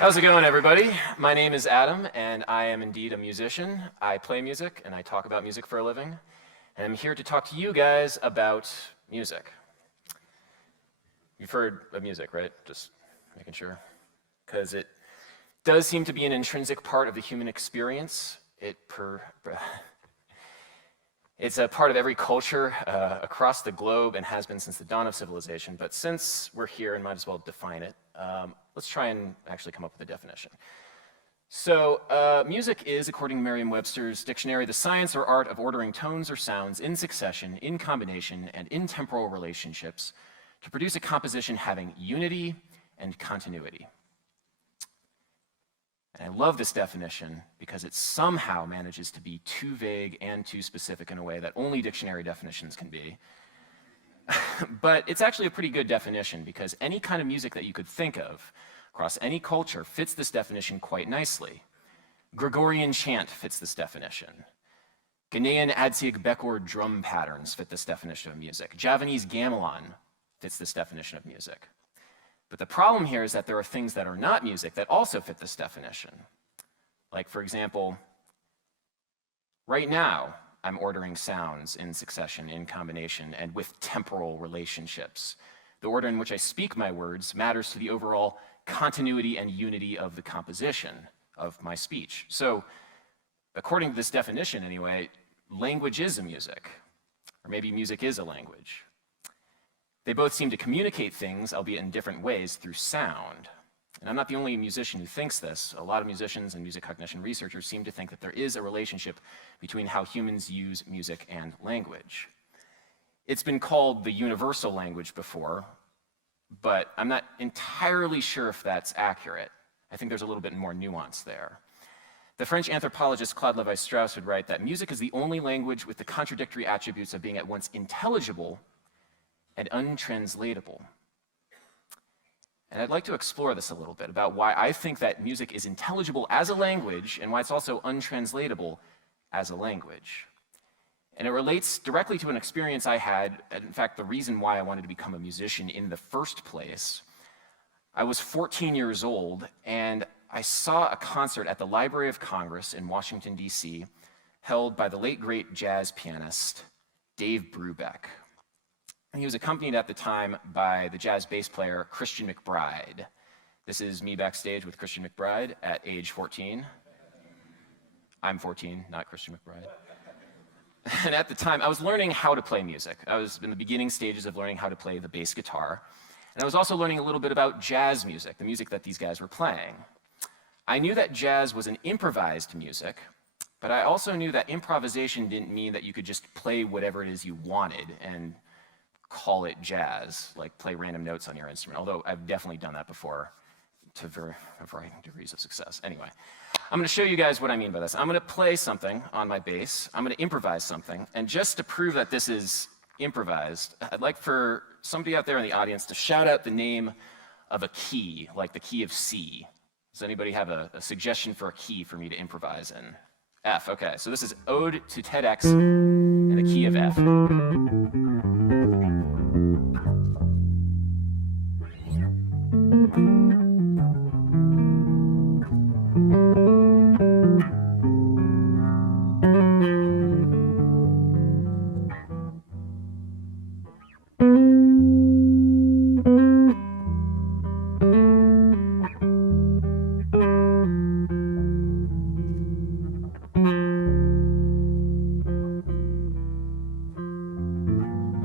How's it going, everybody? My name is Adam, and I am indeed a musician. I play music, and I talk about music for a living. And I'm here to talk to you guys about music. You've heard of music, right? Just making sure. Because it does seem to be an intrinsic part of the human experience. It's a part of every culture across the globe and has been since the dawn of civilization. But since we're here and might as well define it, let's try and actually come up with a definition. So music is, according to Merriam-Webster's dictionary, the science or art of ordering tones or sounds in succession, in combination, and in temporal relationships to produce a composition having unity and continuity. And I love this definition because it somehow manages to be too vague and too specific in a way that only dictionary definitions can be. But it's actually a pretty good definition because any kind of music that you could think of across any culture fits this definition quite nicely. Gregorian chant fits this definition. Ghanaian Adzig Bekor drum patterns fit this definition of music. Javanese gamelan fits this definition of music. But the problem here is that there are things that are not music that also fit this definition. Like, for example, right now, I'm ordering sounds in succession, in combination, and with temporal relationships. The order in which I speak my words matters to the overall continuity and unity of the composition of my speech. So, according to this definition anyway, language is a music, or maybe music is a language. They both seem to communicate things, albeit in different ways, through sound. And I'm not the only musician who thinks this. A lot of musicians and music cognition researchers seem to think that there is a relationship between how humans use music and language. It's been called the universal language before, but I'm not entirely sure if that's accurate. I think there's a little bit more nuance there. The French anthropologist Claude Lévi-Strauss would write that music is the only language with the contradictory attributes of being at once intelligible and untranslatable. And I'd like to explore this a little bit about why I think that music is intelligible as a language and why it's also untranslatable as a language. And it relates directly to an experience I had, and in fact, the reason why I wanted to become a musician in the first place. I was 14 years old, and I saw a concert at the Library of Congress in Washington, D.C., held by the late, great jazz pianist, Dave Brubeck. He was accompanied at the time by the jazz bass player, Christian McBride. This is me backstage with Christian McBride at age 14. I'm 14, not Christian McBride. And at the time, I was learning how to play music. I was in the beginning stages of learning how to play the bass guitar. And I was also learning a little bit about jazz music, the music that these guys were playing. I knew that jazz was an improvised music, but I also knew that improvisation didn't mean that you could just play whatever it is you wanted and call it jazz, like play random notes on your instrument, although I've definitely done that before to varying degrees of success. Anyway, I'm going to show you guys what I mean by this. I'm going to play something on my bass, I'm going to improvise something, and just to prove that this is improvised, I'd like for somebody out there in the audience to shout out the name of a key, like the key of C. Does anybody have a suggestion for a key for me to improvise in? F, okay, so this is Ode to TEDx and the key of F.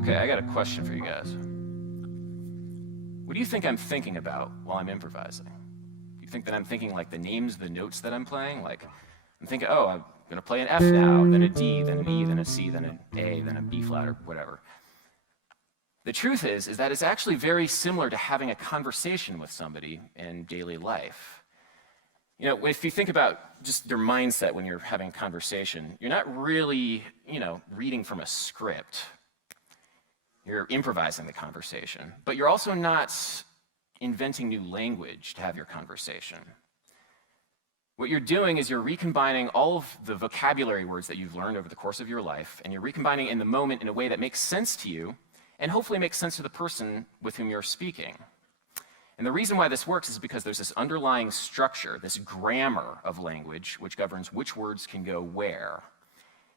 Okay, I got a question for you guys. What do you think I'm thinking about while I'm improvising? Do you think that I'm thinking like the names of the notes that I'm playing? Like, I'm thinking, oh, I'm gonna play an F now, then a D, then an E, then a C, then an A, then a B flat, or whatever. The truth is that it's actually very similar to having a conversation with somebody in daily life. You know, if you think about just your mindset when you're having a conversation, you're not really, reading from a script. You're improvising the conversation, but you're also not inventing new language to have your conversation. What you're doing is you're recombining all of the vocabulary words that you've learned over the course of your life, and you're recombining in the moment in a way that makes sense to you, and hopefully makes sense to the person with whom you're speaking. And the reason why this works is because there's this underlying structure, this grammar of language, which governs which words can go where.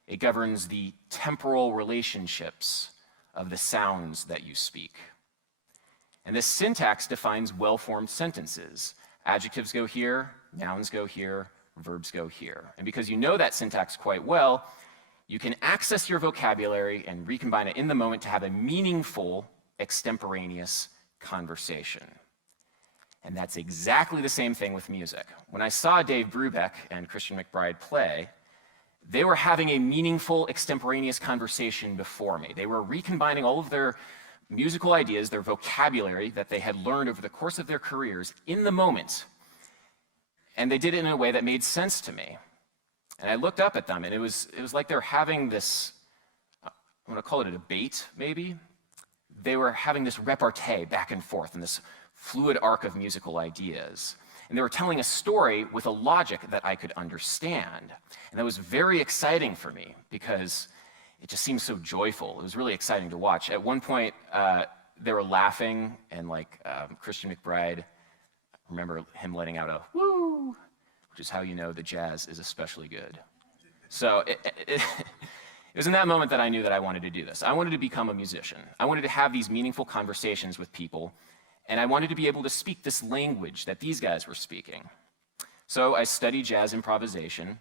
It governs the temporal relationships of the sounds that you speak. And this syntax defines well-formed sentences. Adjectives go here, nouns go here, verbs go here. And because you know that syntax quite well, you can access your vocabulary and recombine it in the moment to have a meaningful, extemporaneous conversation. And that's exactly the same thing with music. When I saw Dave Brubeck and Christian McBride play, they were having a meaningful, extemporaneous conversation before me. They were recombining all of their musical ideas, their vocabulary that they had learned over the course of their careers in the moment. And they did it in a way that made sense to me. And I looked up at them, and it was like they're having this, I'm going to call it a debate, maybe. They were having this repartee back and forth in this fluid arc of musical ideas. And they were telling a story with a logic that I could understand. And that was very exciting for me because it just seemed so joyful. It was really exciting to watch. At one point, they were laughing, and Christian McBride, I remember him letting out a woo, which is how you know the jazz is especially good. So it was in that moment that I knew that I wanted to do this. I wanted to become a musician. I wanted to have these meaningful conversations with people, and I wanted to be able to speak this language that these guys were speaking. So I studied jazz improvisation,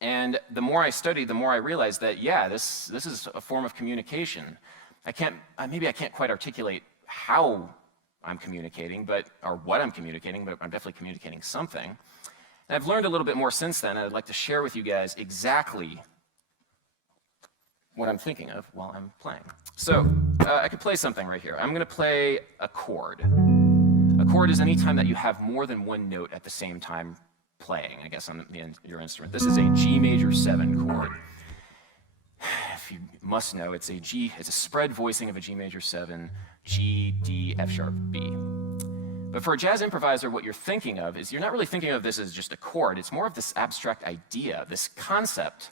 and the more I studied, the more I realized that, yeah, this is a form of communication. Maybe I can't quite articulate how I'm communicating, or what I'm communicating, but I'm definitely communicating something. And I've learned a little bit more since then, and I'd like to share with you guys exactly what I'm thinking of while I'm playing. So I could play something right here. I'm going to play a chord. A chord is any time that you have more than one note at the same time playing, I guess, on your instrument. This is a G major 7 chord. If you must know, it's a spread voicing of a G major 7, G, D, F sharp, B. But for a jazz improviser, what you're thinking of is you're not really thinking of this as just a chord. It's more of this abstract idea, this concept,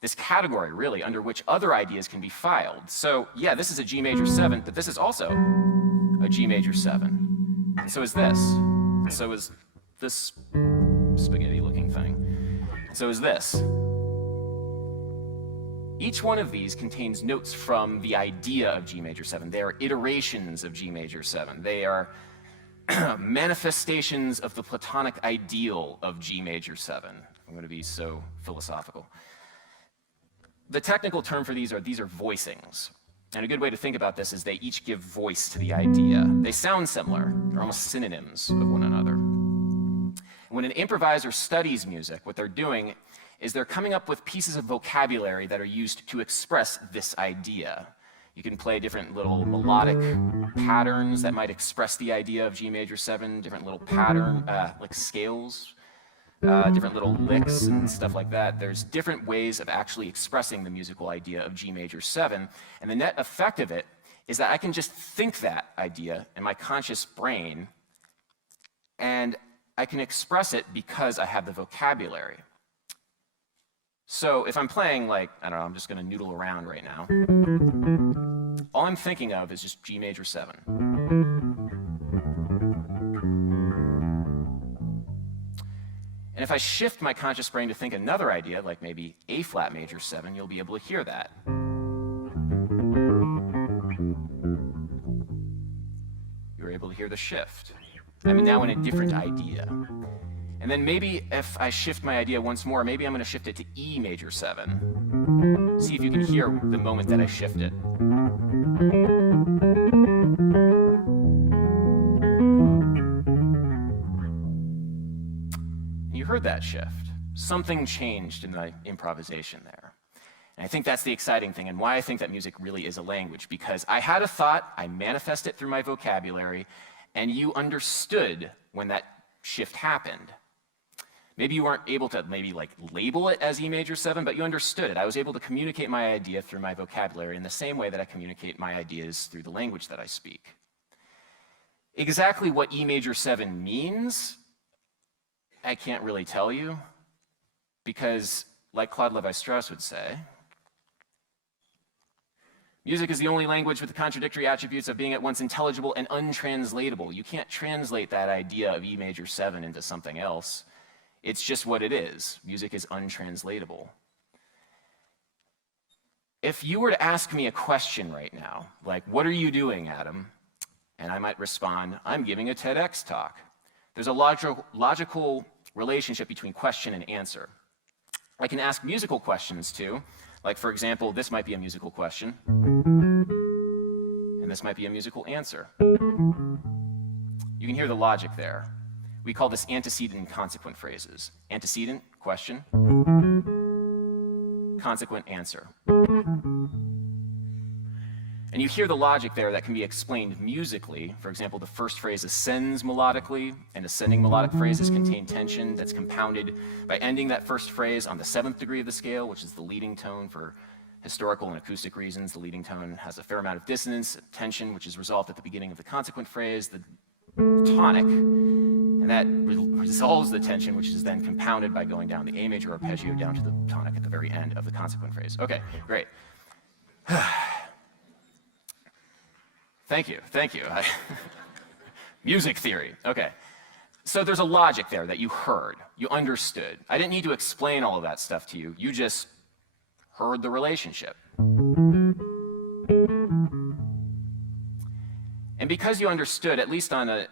this category, really, under which other ideas can be filed. So, yeah, this is a G major 7, but this is also a G major 7. And so is this. So is this spaghetti-looking thing. So is this. Each one of these contains notes from the idea of G major 7. They are iterations of G major 7. They are manifestations of the Platonic ideal of G major 7. I'm going to be so philosophical. The technical term for these are voicings. And a good way to think about this is they each give voice to the idea. They sound similar. They're almost synonyms of one another. When an improviser studies music, what they're doing is they're coming up with pieces of vocabulary that are used to express this idea. You can play different little melodic patterns that might express the idea of G major 7, different little like scales, different little licks and stuff like that. There's different ways of actually expressing the musical idea of G major 7, and the net effect of it is that I can just think that idea in my conscious brain, and I can express it because I have the vocabulary. So if I'm playing, I don't know, I'm just going to noodle around right now. All I'm thinking of is just G major 7. And if I shift my conscious brain to think another idea, like maybe A flat major 7, you'll be able to hear that. You're able to hear the shift. I'm now in a different idea. And then maybe if I shift my idea once more, maybe I'm going to shift it to E major 7. See if you can hear the moment that I shift it. You heard that shift. Something changed in the improvisation there. And I think that's the exciting thing and why I think that music really is a language, because I had a thought, I manifest it through my vocabulary, and you understood when that shift happened. Maybe you weren't able to label it as E major 7, but you understood it. I was able to communicate my idea through my vocabulary in the same way that I communicate my ideas through the language that I speak. Exactly what E major 7 means, I can't really tell you, because like Claude Levi-Strauss would say, Music is the only language with the contradictory attributes of being at once intelligible and untranslatable. You can't translate that idea of E major 7 into something else. It's just what it is. Music is untranslatable. If you were to ask me a question right now, like, what are you doing, Adam? And I might respond, I'm giving a TEDx talk. There's a logical relationship between question and answer. I can ask musical questions too. Like, for example, this might be a musical question, and this might be a musical answer. You can hear the logic there. We call this antecedent and consequent phrases. Antecedent, question. Consequent, answer. And you hear the logic there that can be explained musically. For example, the first phrase ascends melodically, and ascending melodic phrases contain tension that's compounded by ending that first phrase on the 7th degree of the scale, which is the leading tone. For historical and acoustic reasons, the leading tone has a fair amount of dissonance, tension, which is resolved at the beginning of the consequent phrase, the tonic, and that resolves the tension, which is then compounded by going down the A major arpeggio down to the tonic at the very end of the consequent phrase. Okay, great. Thank you. Music theory, okay. So there's a logic there that you heard, you understood. I didn't need to explain all of that stuff to you, you just heard the relationship. And because you understood, at least on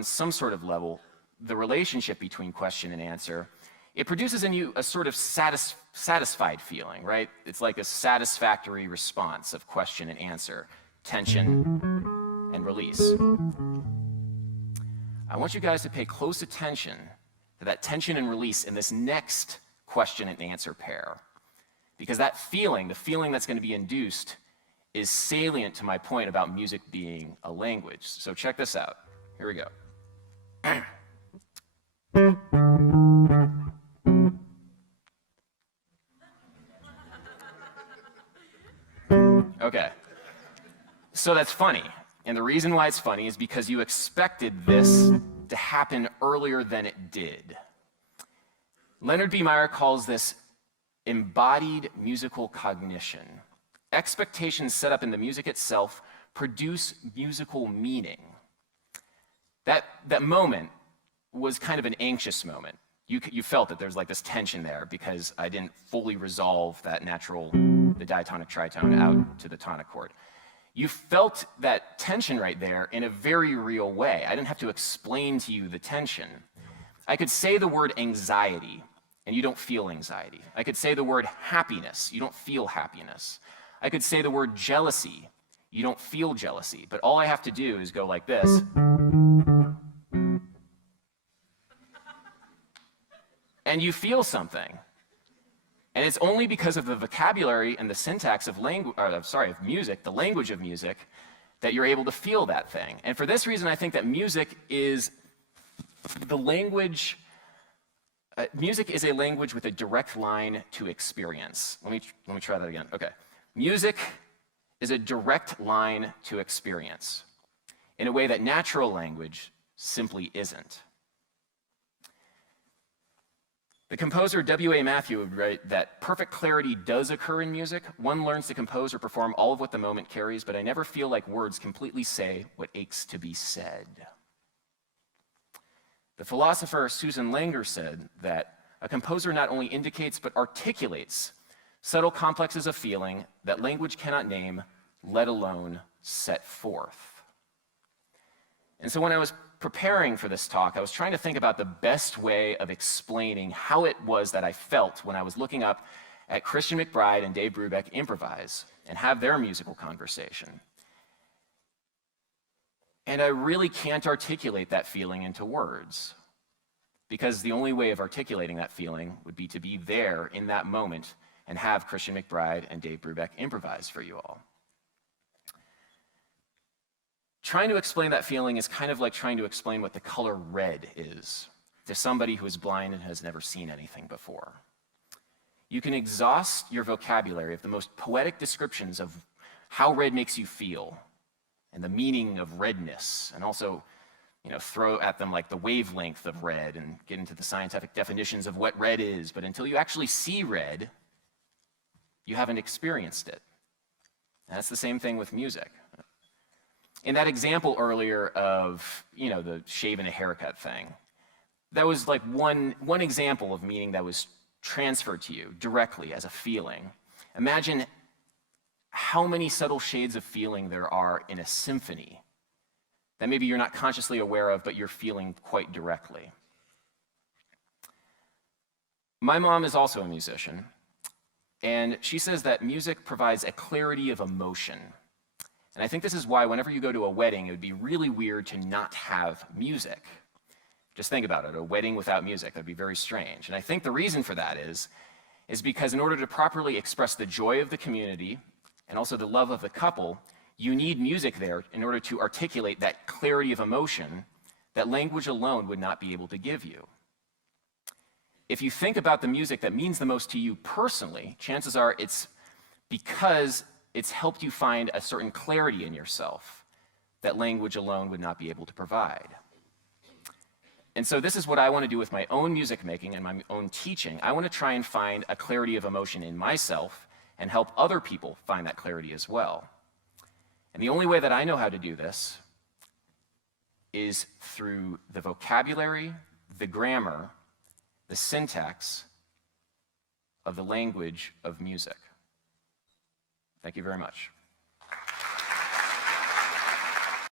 some sort of level, the relationship between question and answer, it produces in you a sort of satisfied feeling, right? It's like a satisfactory response of question and answer. Tension and release. I want you guys to pay close attention to that tension and release in this next question and answer pair. Because that feeling, the feeling that's going to be induced, is salient to my point about music being a language. So check this out. Here we go. Okay. So that's funny, and the reason why it's funny is because you expected this to happen earlier than it did. Leonard B. Meyer calls this embodied musical cognition. Expectations set up in the music itself produce musical meaning. That moment was kind of an anxious moment. You felt that there's like this tension there because I didn't fully resolve that the diatonic tritone out to the tonic chord. You felt that tension right there in a very real way. I didn't have to explain to you the tension. I could say the word anxiety, and you don't feel anxiety. I could say the word happiness, you don't feel happiness. I could say the word jealousy, you don't feel jealousy. But all I have to do is go like this. And you feel something. And it's only because of the vocabulary and the syntax of music, the language of music, that you're able to feel that thing. And for this reason, I think that music is the language. Music is a language with a direct line to experience. Let me try that again. Okay. Music is a direct line to experience in a way that natural language simply isn't. The composer W.A. Matthew would write that perfect clarity does occur in music. One learns to compose or perform all of what the moment carries, but I never feel like words completely say what aches to be said. The philosopher Susan Langer said that a composer not only indicates but articulates subtle complexes of feeling that language cannot name, let alone set forth. And so when I was preparing for this talk, I was trying to think about the best way of explaining how it was that I felt when I was looking up at Christian McBride and Dave Brubeck improvise and have their musical conversation. And I really can't articulate that feeling into words, because the only way of articulating that feeling would be to be there in that moment and have Christian McBride and Dave Brubeck improvise for you all. Trying to explain that feeling is kind of like trying to explain what the color red is to somebody who is blind and has never seen anything before. You can exhaust your vocabulary of the most poetic descriptions of how red makes you feel and the meaning of redness, and also, throw at them like the wavelength of red and get into the scientific definitions of what red is. But until you actually see red, you haven't experienced it. And that's the same thing with music. In that example earlier of, the shave and a haircut thing, that was like one example of meaning that was transferred to you directly as a feeling. Imagine how many subtle shades of feeling there are in a symphony that maybe you're not consciously aware of, but you're feeling quite directly. My mom is also a musician, and she says that music provides a clarity of emotion. And I think this is why whenever you go to a wedding, it would be really weird to not have music. Just think about it, a wedding without music, that'd be very strange. And I think the reason for that is because in order to properly express the joy of the community and also the love of the couple, you need music there in order to articulate that clarity of emotion that language alone would not be able to give you. If you think about the music that means the most to you personally, chances are it's because it's helped you find a certain clarity in yourself that language alone would not be able to provide. And so this is what I want to do with my own music making and my own teaching. I want to try and find a clarity of emotion in myself and help other people find that clarity as well. And the only way that I know how to do this is through the vocabulary, the grammar, the syntax of the language of music. Thank you very much.